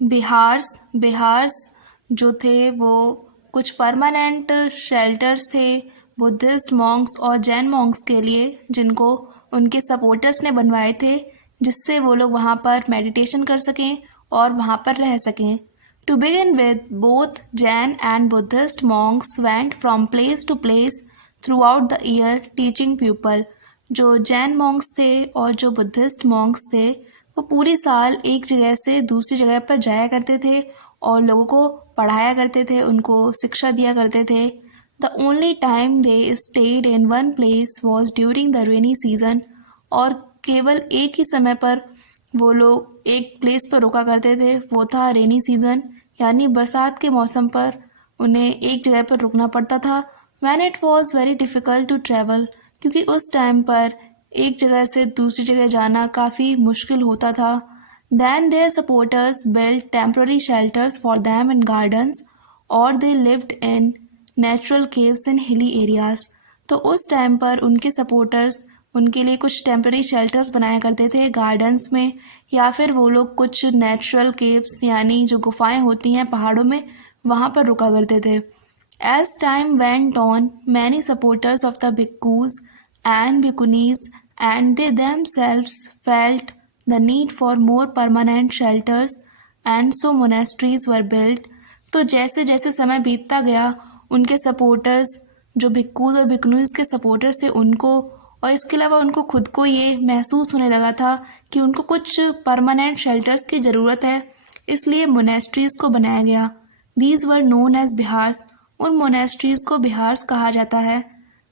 बिहार्स जो थे वो कुछ परमानेंट शेल्टर्स थे बुद्धिस्ट मॉन्क्स और जैन मॉन्क्स के लिए, जिनको उनके सपोर्टर्स ने बनवाए थे, जिससे वो लोग वहाँ पर मेडिटेशन कर सकें और वहाँ पर रह सकें। To begin with, both Jain and Buddhist monks went from place to place throughout the year teaching people. जो जैन मॉन्क्स थे और जो बुद्धिस्ट मॉन्क्स थे वो पूरी साल एक जगह से दूसरी जगह पर जाया करते थे और लोगों को पढ़ाया करते थे, उनको शिक्षा दिया करते थे। The only time they stayed in one place was during the rainy season. और केवल एक ही समय पर वो लोग एक प्लेस पर रुका करते थे, वो था रेनी सीजन, यानी बरसात के मौसम पर उन्हें एक जगह पर रुकना पड़ता था। When it was very difficult to travel, क्योंकि उस टाइम पर एक जगह से दूसरी जगह जाना काफ़ी मुश्किल होता था। Then their supporters built temporary shelters for them in gardens और they lived in natural caves in hilly areas. तो उस टाइम पर उनके सपोर्टर्स उनके लिए कुछ टेम्पररी शेल्टर्स बनाया करते थे गार्डन्स में, या फिर वो लोग कुछ नेचुरल केव्स यानी जो गुफाएं होती हैं पहाड़ों में, वहाँ पर रुका करते थे। As time went on, many supporters of the bhikkhus and bhikkhunis and they themselves felt the need for more permanent shelters and so monasteries were built। तो जैसे जैसे समय बीतता गया, उनके सपोर्टर्स जो भिक्खूज और भिक्खुनीज के सपोर्टर्स थे उनको, और इसके अलावा उनको खुद को ये महसूस होने लगा था कि उनको कुछ परमानेंट शेल्टर्स की ज़रूरत है, इसलिए मोनेस्ट्रीज़ को बनाया गया। These were known as viharas. उन मोनेस्ट्रीज़ को बिहार्स कहा जाता है।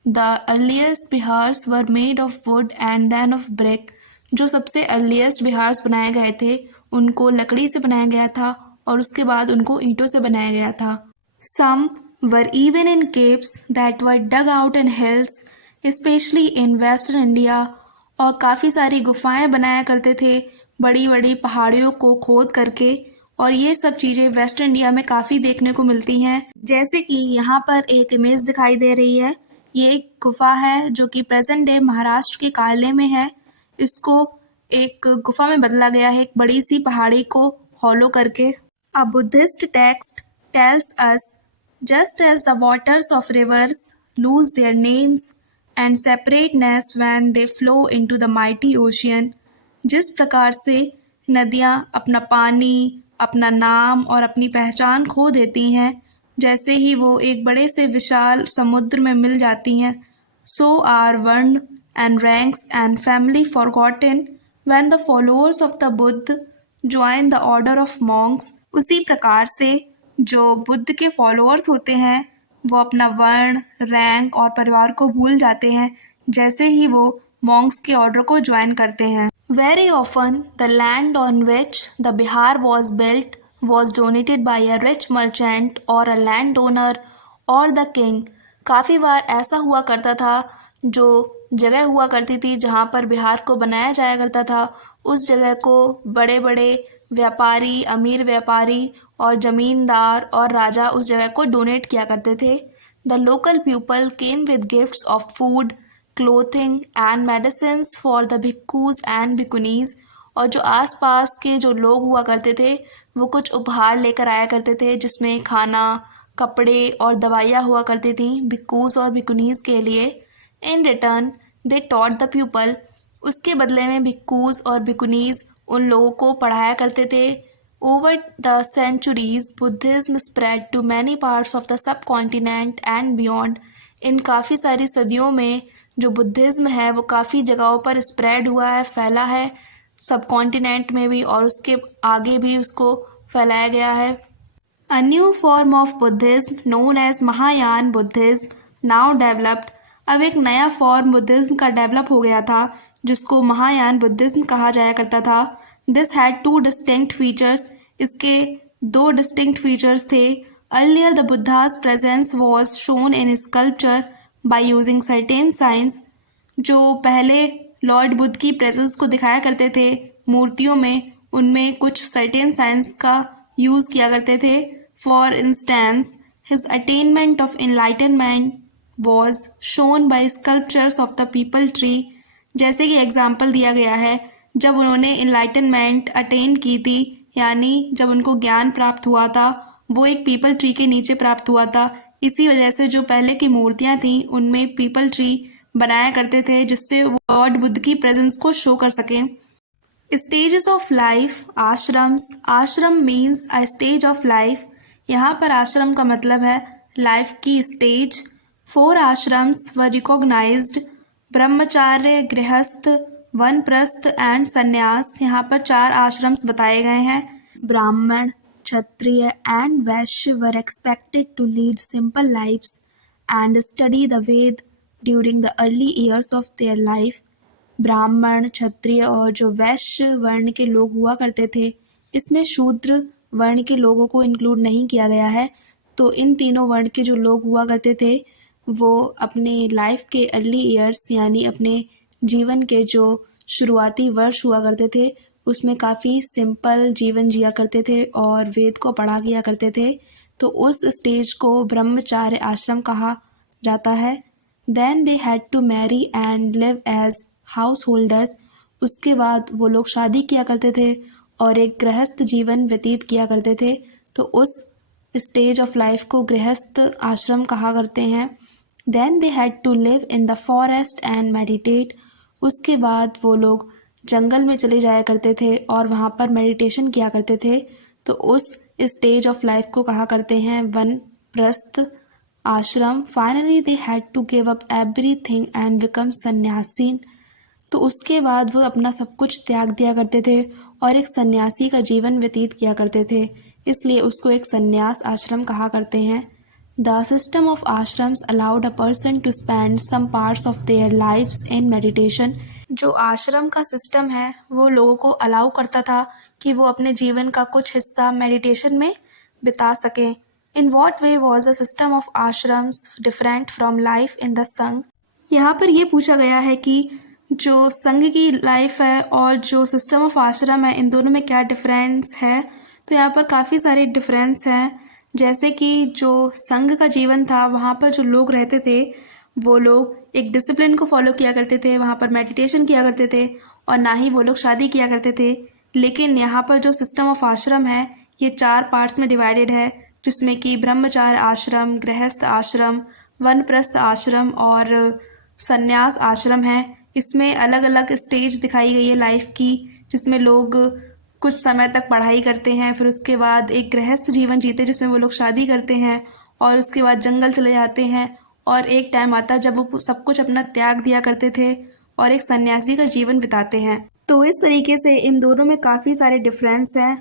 The earliest viharas were made of wood and then of brick. जो सबसे अर्लीस्ट बिहार्स बनाए गए थे उनको लकड़ी से बनाया गया था और उसके बाद उनको ईंटों से बनाया गया था। Some were even in caves that were dug out in hills especially in western India. और काफ़ी सारी गुफाएं बनाया करते थे बड़ी बड़ी पहाड़ियों को खोद करके, और ये सब चीज़ें वेस्ट इंडिया में काफ़ी देखने को मिलती हैं। जैसे कि यहाँ पर एक इमेज दिखाई दे रही है, ये एक गुफा है जो कि प्रेजेंट डे महाराष्ट्र के कार्ले में है। इसको एक गुफा में बदला गया है एक बड़ी सी पहाड़ी को हॉलो करके। A Buddhist text tells us just as the waters of rivers lose their names and separateness when they flow into the mighty ocean. जिस प्रकार से नदियाँ अपना पानी, अपना नाम और अपनी पहचान खो देती हैं जैसे ही वो एक बड़े से विशाल समुद्र में मिल जाती हैं, सो आर वर्ण and ranks and family forgotten when the followers of the Buddha join the order of Monks. उसी प्रकार से जो बुद्ध के फॉलोअर्स होते हैं वो अपना वर्ण, रैंक और परिवार को भूल जाते हैं जैसे ही वो मॉन्क्स के ऑर्डर को ज्वाइन करते हैं। Very often, the land on which the Bihar was built was donated by a rich merchant or a landowner or the king। काफ़ी बार ऐसा हुआ करता था, जो जगह हुआ करती थी जहाँ पर बिहार को बनाया जाया करता था, उस जगह को बड़े बड़े व्यापारी, अमीर व्यापारी और ज़मींदार और राजा उस जगह को डोनेट किया करते थे। The local people came with gifts of food, clothing and medicines for the bhikkhus and bhikkhunis. और जो आसपास के जो लोग हुआ करते थे वो कुछ उपहार लेकर आया करते थे, जिसमें खाना, कपड़े और दवाइयाँ हुआ करती थी भिक्खूज और भिक्खुनीज के लिए। In return they taught the people. उसके बदले में भिक्खूज और भिक्खुनीज उन लोगों को पढ़ाया करते थे। Over the centuries Buddhism spread to many parts of the subcontinent and beyond. इन काफ़ी सारी सदियों में जो बुद्धिज़्म है वो काफ़ी जगहों पर स्प्रेड हुआ है, फैला है, सब कॉन्टिनेंट में भी और उसके आगे भी उसको फैलाया गया है। A new form of Buddhism known as Mahayana Buddhism now developed. अब एक नया फॉर्म बुद्धिज़्म का डेवलप हो गया था जिसको महायान बुद्धिज़्म कहा जाया करता था। This had two distinct features. इसके दो डिस्टिंक्ट फीचर्स थे। Earlier the Buddhas presence was shown in sculpture by using certain science. जो पहले लॉर्ड बुद्ध की प्रेजेंस को दिखाया करते थे मूर्तियों में, उनमें कुछ सर्टेन साइंस का यूज़ किया करते थे। For instance his attainment of enlightenment was shown by sculptures of the people tree. जैसे कि एग्जाम्पल दिया गया है, जब उन्होंने इनलाइटनमेंट अटेन की थी यानी जब उनको ज्ञान प्राप्त हुआ था वो एक पीपल ट्री के नीचे प्राप्त हुआ था। इसी वजह से जो पहले की मूर्तियाँ थीं उनमें पीपल ट्री बनाया करते थे जिससे वो लॉर्ड बुद्ध की प्रेजेंस को शो कर सकें। Stages of life, ashrams. Ashram means a stage of life. यहाँ पर आश्रम का मतलब है लाइफ की stage. 4 ashrams were recognised, brahmacharya, grihastha, vanaprastha and संन्यास। यहाँ पर 4 आश्रम्स बताए गए हैं। ब्राह्मण, Kshatriya and Vaishya were expected to lead simple lives and study the Veda during the early years of their life. Brahmin, Kshatriya और जो वैश्य वर्ण के लोग हुआ करते थे, इसमें शूद्र वर्ण के लोगों को इंक्लूड नहीं किया गया है। तो इन तीनों वर्ण के जो लोग हुआ करते थे वो अपने लाइफ के अर्ली ईयर्स यानी अपने जीवन के जो शुरुआती वर्ष हुआ करते थे उसमें काफ़ी सिंपल जीवन जिया करते थे और वेद को पढ़ा किया करते थे। तो उस स्टेज को ब्रह्मचार्य आश्रम कहा जाता है। Then they had to marry and live as householders. उसके बाद वो लोग शादी किया करते थे और एक गृहस्थ जीवन व्यतीत किया करते थे। तो उस स्टेज ऑफ लाइफ को गृहस्थ आश्रम कहा करते हैं। Then they had to live in the forest and meditate. उसके बाद वो लोग जंगल में चले जाया करते थे और वहाँ पर मेडिटेशन किया करते थे। तो उस स्टेज ऑफ लाइफ को कहा करते हैं vanaprastha ashram. Finally they had to give up everything and become sannyasin. तो उसके बाद वो अपना सब कुछ त्याग दिया करते थे और एक सन्यासी का जीवन व्यतीत किया करते थे, इसलिए उसको एक सन्यास आश्रम कहा करते हैं। The system of ashrams allowed a person to spend some parts of their lives in meditation. जो आश्रम का सिस्टम है वो लोगों को अलाउ करता था कि वो अपने जीवन का कुछ हिस्सा मेडिटेशन में बिता सकें। In what way was the system of ashrams different from life in the संघ। यहाँ पर ये पूछा गया है कि जो संघ की लाइफ है और जो सिस्टम ऑफ आश्रम है इन दोनों में क्या डिफरेंस है। तो यहाँ पर काफ़ी सारे डिफरेंस हैं। जैसे कि जो संघ का जीवन था वहाँ पर जो लोग रहते थे वो लोग एक डिसिप्लिन को फॉलो किया करते थे, वहाँ पर मेडिटेशन किया करते थे और ना ही वो लोग शादी किया करते थे। लेकिन यहाँ पर जो सिस्टम ऑफ आश्रम है ये 4 पार्ट्स में डिवाइडेड है, जिसमें कि ब्रह्मचार्य आश्रम, गृहस्थ आश्रम, वानप्रस्थ आश्रम और संन्यास आश्रम है। इसमें अलग अलग स्टेज दिखाई गई है लाइफ की, जिसमें लोग कुछ समय तक पढ़ाई करते हैं, फिर उसके बाद एक गृहस्थ जीवन जीते जिसमें वो लोग शादी करते हैं और उसके बाद जंगल चले जाते हैं और एक टाइम आता है जब वो सब कुछ अपना त्याग दिया करते थे और एक सन्यासी का जीवन बिताते हैं। तो इस तरीके से इन दोनों में काफ़ी सारे डिफरेंस हैं।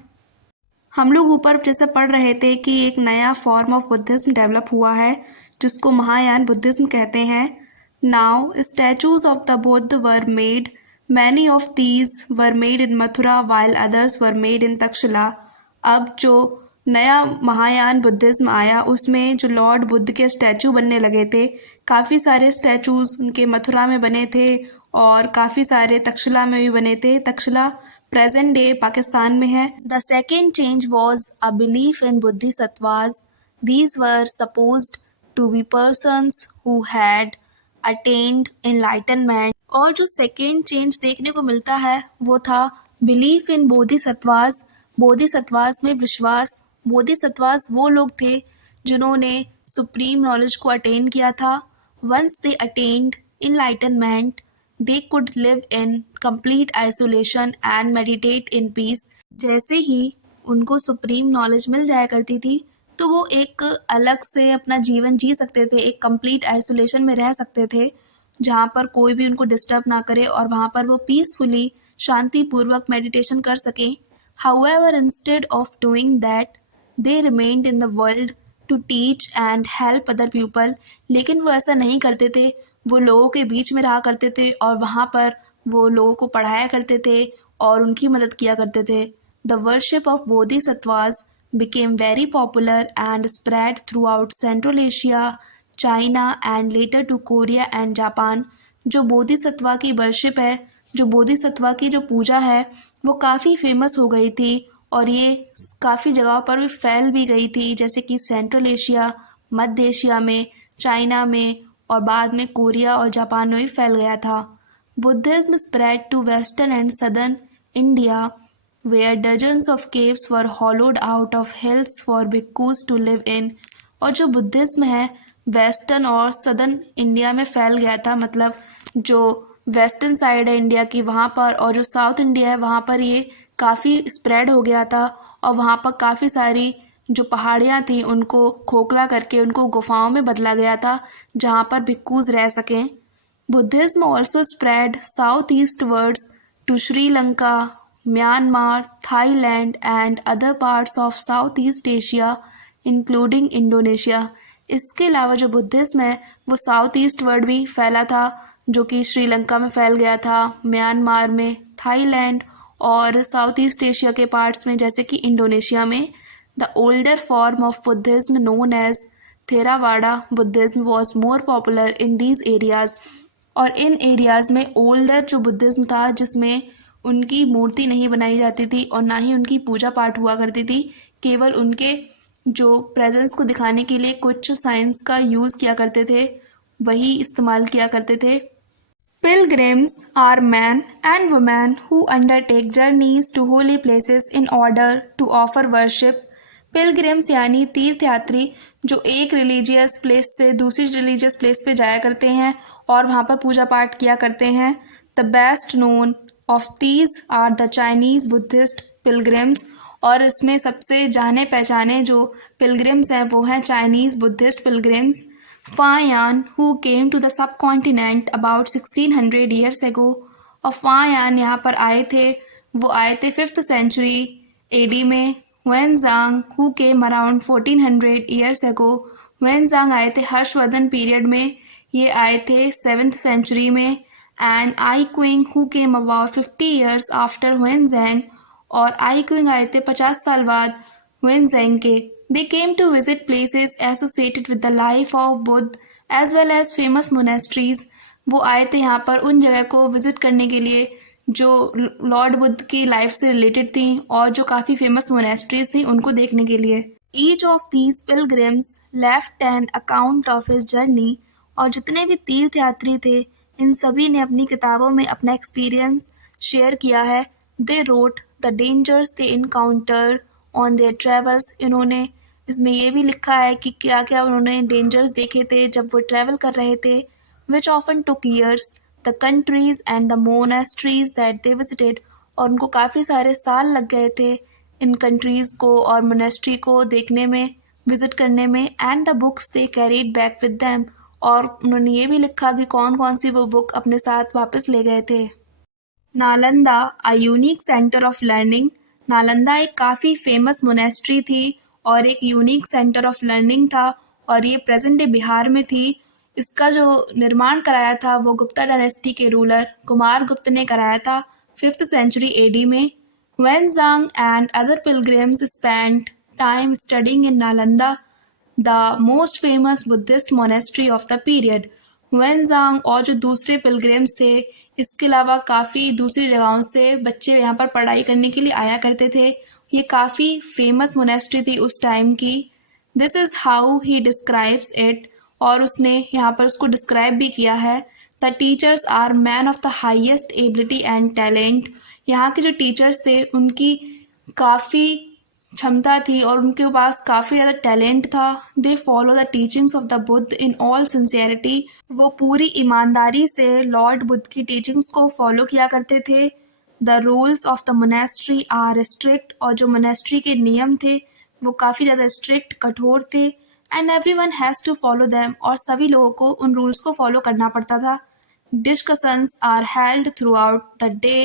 हम लोग ऊपर जैसे पढ़ रहे थे कि एक नया फॉर्म ऑफ बुद्धिज्म डेवलप हुआ है जिसको महायान बुद्धिज्म कहते हैं। Now statues of the Buddha were made, many of these were made in Mathura while others were made in Takshashila. अब जो नया महायान बुद्धिज्म आया उसमें जो लॉर्ड बुद्ध के स्टैचू बनने लगे थे, काफ़ी सारे स्टैचूज उनके मथुरा में बने थे और काफ़ी सारे तक्षशिला में भी बने थे। तक्षशिला प्रेजेंट डे पाकिस्तान में है। The second change was a belief in bodhisattvas. These were supposed to be persons who had attained enlightenment. और जो सेकेंड चेंज देखने को मिलता है वो था बिलीफ इन बोधिसत्वास। बोधिसत्वास में विश्वास। बोधिसत्वास वो लोग थे जिन्होंने सुप्रीम नॉलेज को अटेन किया था। Once they attained enlightenment they could live in complete isolation and meditate in peace. जैसे ही उनको सुप्रीम नॉलेज मिल जाया करती थी तो वो एक अलग से अपना जीवन जी सकते थे, एक कंप्लीट आइसोलेशन में रह सकते थे जहाँ पर कोई भी उनको डिस्टर्ब ना करे और वहाँ पर वो पीसफुली शांतिपूर्वक मेडिटेशन कर सकें। However instead of doing that they remained in the world to teach and help other people. लेकिन वो ऐसा नहीं करते थे, वो लोगों के बीच में रहा करते थे और वहाँ पर वो लोगों को पढ़ाया करते थे और उनकी मदद किया करते थे। The worship of bodhisattvas became very popular and spread throughout Central Asia, China and later to Korea and Japan। जो बोधिसत्वा की वर्शिप है, जो बोधिसत्वा की जो पूजा है वो काफ़ी फेमस हो गई थी और ये काफ़ी जगहों पर भी फैल भी गई थी, जैसे कि सेंट्रल एशिया, मध्य एशिया में, चाइना में और बाद में कोरिया और जापान में भी फैल गया था। Buddhism spread to western and southern India where dozens of caves were hollowed out of hills for bhikkhus to live in। और जो बुद्धिज्म है वेस्टर्न और सदर्न इंडिया में फैल गया था, मतलब जो वेस्टर्न साइड है इंडिया की वहाँ पर, और जो साउथ इंडिया है वहाँ पर ये काफ़ी स्प्रेड हो गया था। और वहाँ पर काफ़ी सारी जो पहाड़ियाँ थी उनको खोखला करके उनको गुफाओं में बदला गया था जहाँ पर भिक्खूज रह सकें। Buddhism also spread southeastwards to Sri Lanka, Myanmar, Thailand, and other parts of Southeast Asia, including Indonesia। इसके अलावा जो बुद्धिज्म है वो साउथ ईस्ट वर्ड भी फैला था, जो कि श्रीलंका में फैल गया था, म्यांमार में, थाईलैंड और साउथ ईस्ट एशिया के पार्ट्स में जैसे कि इंडोनेशिया में। The older form of Buddhism known as Theravada Buddhism was more popular in these areas. और इन एरियाज़ में ओल्डर जो बुद्धिज़्म था जिसमें उनकी मूर्ति नहीं बनाई जाती थी और ना ही उनकी पूजा पाठ हुआ करती थी, केवल उनके जो प्रेजेंस को दिखाने के लिए कुछ साइंस का यूज़ किया करते थे, वही इस्तेमाल किया करते थे। Pilgrims are men and women who undertake journeys to holy places in order to offer worship। Pilgrims यानी तीर्थयात्री जो एक रिलीजियस प्लेस से दूसरी रिलीजियस प्लेस पे जाया करते हैं और वहाँ पर पूजा पाठ किया करते हैं। The best known of these are the Chinese Buddhist pilgrims. और इसमें सबसे जाने पहचाने जो पिलग्रिम्स हैं वो हैं Chinese Buddhist pilgrims. Faxian who came to the subcontinent about 1600 years ago. और फायान यहाँ पर आए थे, वो आए थे 5th सेंचुरी AD में। Xuanzang who came around 1400 years ago. Xuanzang आए थे हर्षवर्धन पीरियड में, ये आए थे 7th सेंचुरी में। And I Qing who came about 50 years after Xuanzang. और आई क्विंग आए थे 50 साल बाद वेनजैंग के। They came to visit places associated with the life of Buddha as well as famous monasteries. वो आए थे यहाँ पर उन जगह को विजिट करने के लिए जो लॉर्ड बुद्ध की लाइफ से रिलेटेड थी और जो काफ़ी फेमस मोनेस्ट्रीज थी उनको देखने के लिए। Each of these pilgrims left an account of his journey. और जितने भी तीर्थयात्री थे इन सभी ने अपनी किताबों में अपना एक्सपीरियंस शेयर किया है। They wrote the dangers they encounter on their travels. इन्होंने इसमें ये भी लिखा है कि क्या क्या उन्होंने डेंजर्स देखे थे जब वो ट्रैवल कर रहे थे। Which often took years the countries and the monasteries that they visited. और उनको काफ़ी सारे साल लग गए थे इन कंट्रीज़ को और मोनेस्ट्री को देखने में, विज़िट करने में। And the books they carried back with them. और उन्होंने ये भी लिखा कि कौन कौन सी वो बुक अपने साथ वापस ले गए थे। Nalanda a unique centre of learning. Nalanda एक काफ़ी फेमस मोनेस्ट्री थी और एक यूनिक सेंटर ऑफ लर्निंग था और ये प्रेजेंट डे बिहार में थी। इसका जो निर्माण कराया था वो गुप्ता डायनेस्टी के रूलर कुमार गुप्त ने कराया था 5th सेंचुरी AD में। Xuanzang and other pilgrims spent time studying in Nalanda, the most famous Buddhist monastery of the period. Xuanzang और जो दूसरे पिलग्रिम्स थे, इसके अलावा काफ़ी दूसरी जगहों से बच्चे यहाँ पर पढ़ाई करने के लिए आया करते थे। ये काफ़ी फेमस मोनेस्ट्री थी उस टाइम की। This is how he describes it. और उसने यहाँ पर उसको डिस्क्राइब भी किया है। The teachers are man of the highest ability and talent. यहाँ के जो टीचर्स थे उनकी काफ़ी क्षमता थी और उनके पास काफ़ी ज़्यादा टैलेंट था। They follow the teachings of the Buddha in all sincerity. वो पूरी ईमानदारी से लॉर्ड बुद्ध की टीचिंग्स को फॉलो किया करते थे। The rules of the monastery are strict. और जो मोनेस्ट्री के नियम थे वो काफ़ी ज़्यादा स्ट्रिक्ट, कठोर थे। And everyone has to follow them. और सभी लोगों को उन रूल्स को फॉलो करना पड़ता था। Discussions are held throughout the day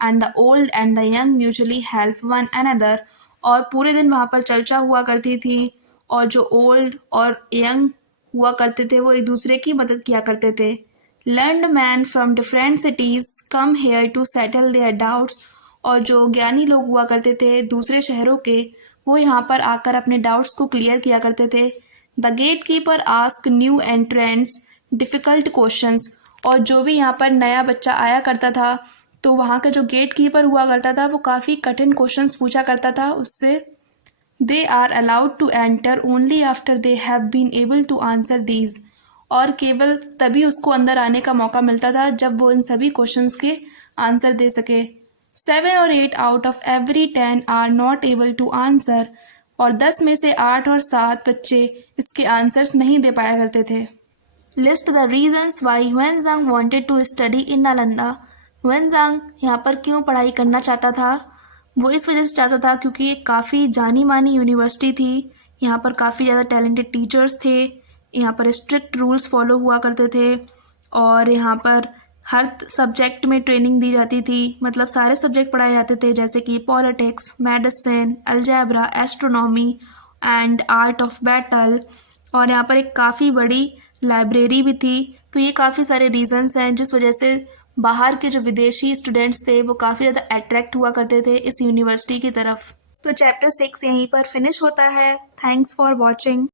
and the old and the young mutually help one another. और पूरे दिन वहाँ पर चर्चा हुआ करती थी और जो ओल्ड और यंग हुआ करते थे वो एक दूसरे की मदद किया करते थे। Learned man from different cities come here to settle their doubts. और जो ज्ञानी लोग हुआ करते थे दूसरे शहरों के, वो यहाँ पर आकर अपने डाउट्स को क्लियर किया करते थे। The gatekeeper ask new entrants difficult questions. और जो भी यहाँ पर नया बच्चा आया करता था तो वहाँ का जो गेट कीपर हुआ करता था वो काफ़ी कठिन क्वेश्चंस पूछा करता था उससे। They are allowed to enter only after they have been able to answer these. और केवल तभी उसको अंदर आने का मौका मिलता था जब वो इन सभी क्वेश्चंस के आंसर दे सके। 7 और 8 out of every 10 are not able to answer, और 10 में से 8 और 7 बच्चे इसके आंसर्स नहीं दे पाया करते थे। List the reasons why Xuanzang wanted to study in Nalanda. Xuanzang यहाँ पर क्यों पढ़ाई करना चाहता था? वो इस वजह से चाहता था क्योंकि ये काफ़ी जानी मानी यूनिवर्सिटी थी, यहाँ पर काफ़ी ज़्यादा टैलेंटेड टीचर्स थे, यहाँ पर स्ट्रिक्ट रूल्स फॉलो हुआ करते थे, और यहाँ पर हर सब्जेक्ट में ट्रेनिंग दी जाती थी, मतलब सारे सब्जेक्ट पढ़ाए जाते थे जैसे कि politics, medicine, algebra, astronomy and art of battle. और यहाँ पर एक काफ़ी बड़ी लाइब्रेरी भी थी। तो ये काफ़ी सारे रीजंस हैं जिस वजह से बाहर के जो विदेशी स्टूडेंट्स थे वो काफ़ी ज़्यादा अट्रैक्ट हुआ करते थे इस यूनिवर्सिटी की तरफ। तो चैप्टर 6 यहीं पर फिनिश होता है। Thanks for watching.